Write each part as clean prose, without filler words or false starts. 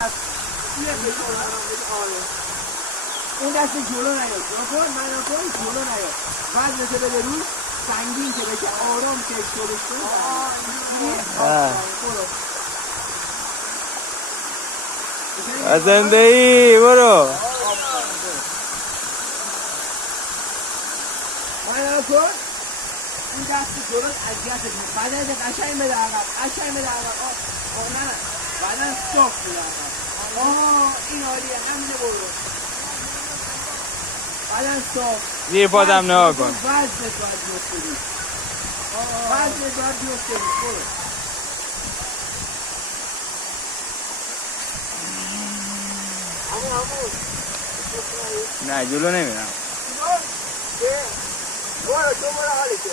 اون دست جلو نیاد من کن جلو نیاد وزنت بده روش سنگین که بشه آرام که شلش کنی زنده ای برو من کن این دست جلو اذیتت میکنه بدنت قشنگ بده عقب نه بدن صاف بده عقب این عالیه همینه برو بدن صاف زیر پادم نها کن وزنت باید بیفته برو نه جلو نمیرم برو تو برو حالی که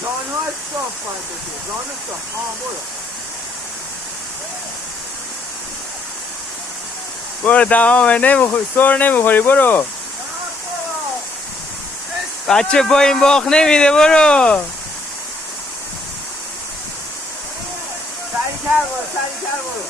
زانوهاش صاف باید بشه زانو صاف برو تمامه سر نمیخوری برو بچه با این باخ نمیده برو سریع‌تر برو سریع‌تر برو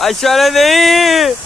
اشاره دهی